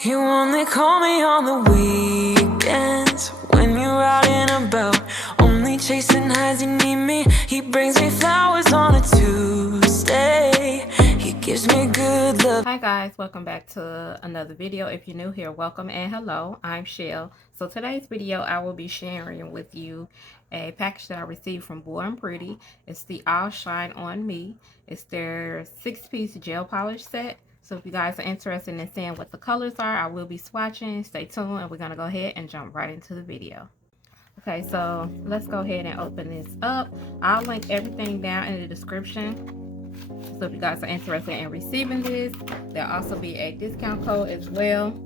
You only call me on the weekends when you're out and about, only chasing highs. You need me. He brings me flowers on a Tuesday. He gives me good love. Hi guys, welcome back to another video. If you're new here, welcome and hello. I'm Shell. So today's video, I will be sharing with you a package that I received from BuriBuri. It's the All Shine On Me. It's their 6-piece gel polish set. So if you guys are interested in seeing what the colors are, I will be swatching. Stay tuned and we're going to go ahead and jump right into the video. Okay, so let's go ahead and open this up. I'll link everything down in the description. So if you guys are interested in receiving this, there'll also be a discount code as well.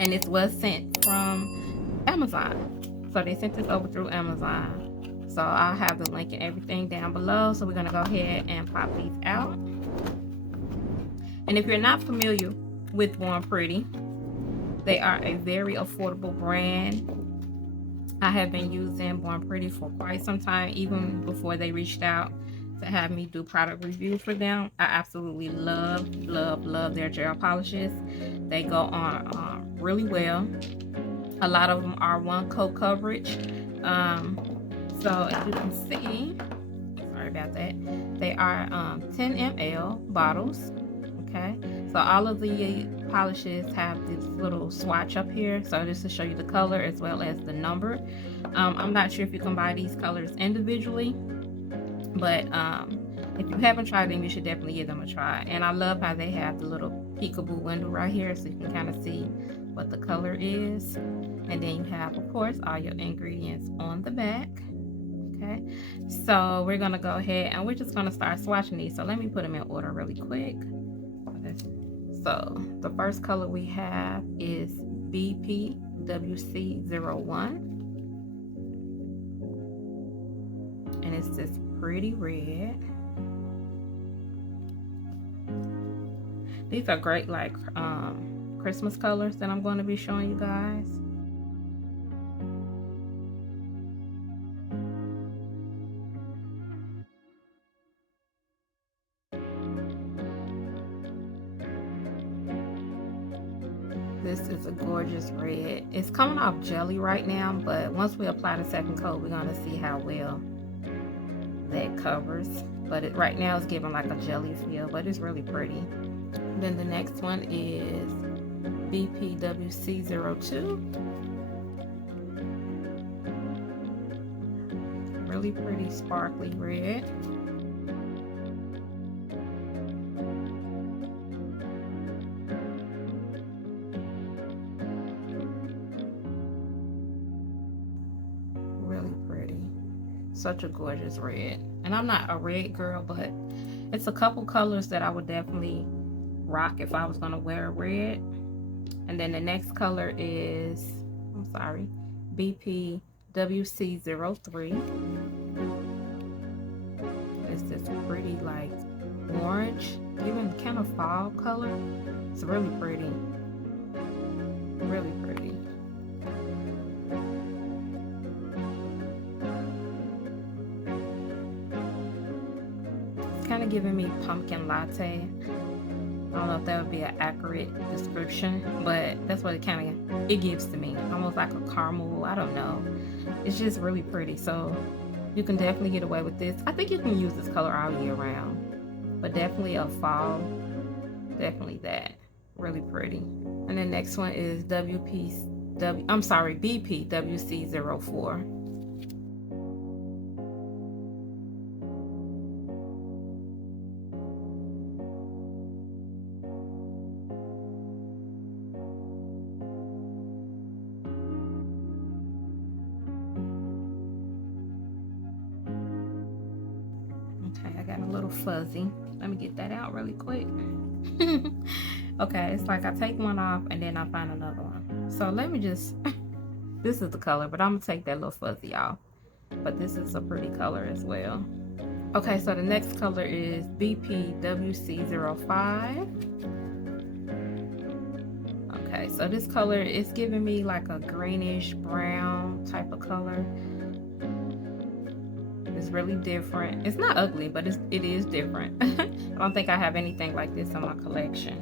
And this was sent from Amazon. So they sent this over through Amazon. So I'll have the link and everything down below. So we're going to go ahead and pop these out. And if you're not familiar with BuriBuri, they are a very affordable brand. I have been using BuriBuri for quite some time, even before they reached out to have me do product reviews for them. I absolutely love their gel polishes. They go on really well. A lot of them are one coat coverage. So as you can see, sorry about that, they are 10 ml bottles. Okay, so all of the polishes have this little swatch up here, so just to show you the color as well as the number. I'm not sure if you can buy these colors individually, but if you haven't tried them, you should definitely give them a try. And I love how they have the little peekaboo window right here, so you can kind of see what the color is. And then you have, of course, all your ingredients on the back. Okay, so we're gonna go ahead and we're just gonna start swatching these. So let me put them in order really quick. So the first color we have is BPWC01, and it's this pretty red. These are great, like Christmas colors that I'm going to be showing you guys. This is a gorgeous red. It's coming off jelly right now, but once we apply the second coat, we're going to see how well that covers. But right now it's giving like a jelly feel, but it's really pretty. Then the next one is BPWC02. Really pretty sparkly red. Such a gorgeous red. And I'm not a red girl, but it's a couple colors that I would definitely rock if I was going to wear red. And then the next color is, I'm sorry, BPWC03. It's this pretty like orange, even kind of fall color. It's really pretty. Really pretty. Kind of giving me pumpkin latte. I don't know if that would be an accurate description, but that's what it gives to me. Almost like a caramel. I don't know. It's just really pretty. So you can definitely get away with this. I think you can use this color all year round, but definitely a fall. Definitely that. Really pretty. And the next one is BPWC04. Okay, I got a little fuzzy. Let me get that out really quick. Okay, it's like I take one off and then I find another one. So let me just, this is the color, but I'm gonna take that little fuzzy off. But this is a pretty color as well. Okay, so the next color is BPWC05. Okay, so this color is giving me like a greenish brown type of color. It's really different. It's not ugly, but it is different. I don't think I have anything like this in my collection.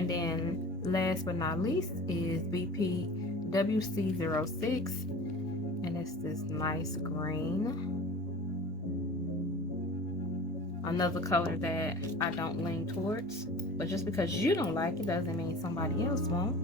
And then last but not least is BPWC06, and it's this nice green. Another color that I don't lean towards, but just because you don't like it doesn't mean somebody else won't.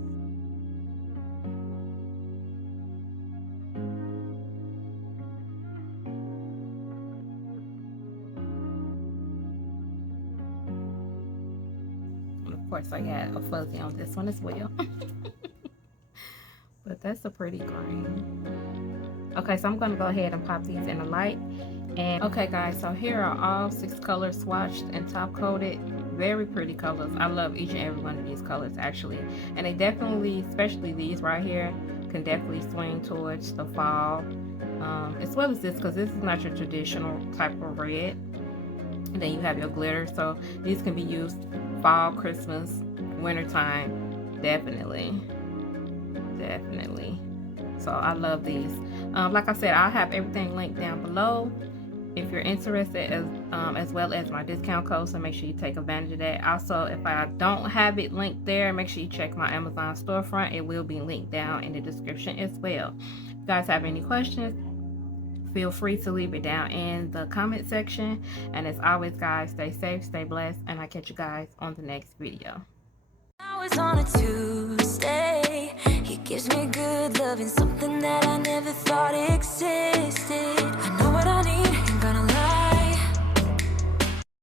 And of course I got a fuzzy on this one as well. But that's a pretty green. Okay, so I'm going to go ahead and pop these in the light. And okay guys, so here are all 6 colors swatched and top coated. Very pretty colors. I love each and every one of these colors actually, and they definitely, especially these right here, can definitely swing towards the fall, as well as this, because this is not your traditional type of red. And then you have your glitter, so these can be used fall, Christmas, wintertime. Definitely. So I love these. Like I said, I'll have everything linked down below if you're interested, as well as my discount code, so make sure you take advantage of that. Also, if I don't have it linked there, make sure you check my Amazon storefront. It will be linked down in the description as well. If you guys have any questions, feel free to leave it down in the comment section. And as always guys, stay safe, stay blessed, and I'll catch you guys on the next video. I was on a Tuesday. He gives me good loving, something that I never thought existed. I know what I need.